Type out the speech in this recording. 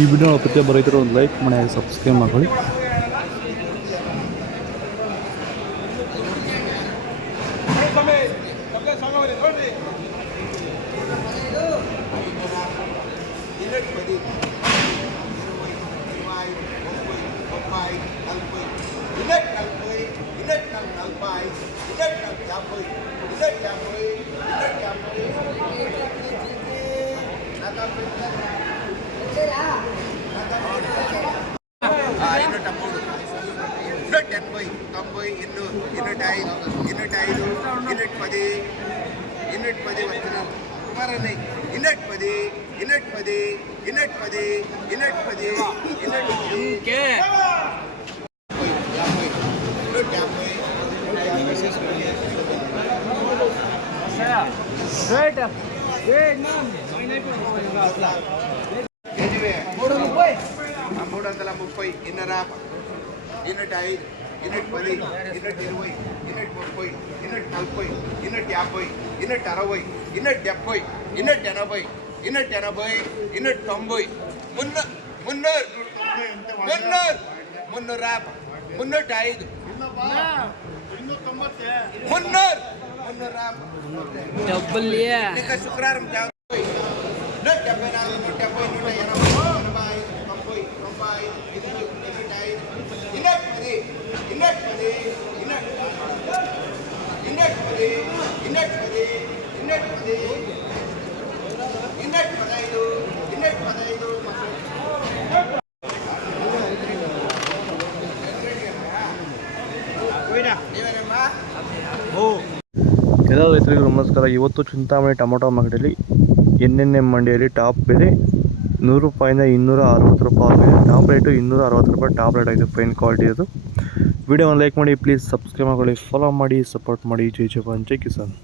ಈ ವಿಡಿಯೋ ಪ್ರತಿಯೊಬ್ಬ ರೈತರು ಒಂದು ಲೈಕ್ ಮಾಡಿ ಸಬ್ಸ್ಕ್ರೈಬ್ ಮಾಡ್ಕೊಳ್ಳಿ. శుక్రవారం ಎಲ್ಲ ರೈತರಿಗೂ ನಮಸ್ಕಾರ. ಇವತ್ತು ಚಿಂತಾಮಣಿ ಟೊಮೊಟೊ ಮಾರ್ಕೆಟಲ್ಲಿ NNM ಮಂಡಿಯಲ್ಲಿ ಟಾಪ್ ಬೆಲೆ 100 ರೂಪಾಯಿಂದ 260 ರೂಪಾಯಿ ಆಗಿದೆ. ಟಾಪ್ ರೇಟು 260 ರೂಪಾಯಿ ಟಾಪ್ ರೇಟ್ ಆಗಿದೆ. ಫೈನ್ ಕ್ವಾಲಿಟಿ ಅದು. ವಿಡಿಯೋವನ್ನು ಲೈಕ್ ಮಾಡಿ, ಪ್ಲೀಸ್ ಸಬ್ಸ್ಕ್ರೈಬ್ ಮಾಡ್ಕೊಳ್ಳಿ, ಫಾಲೋ ಮಾಡಿ, ಸಪೋರ್ಟ್ ಮಾಡಿ. ಜೈ ಜವಾನ್, ಜೈ ಕಿಸಾನ್.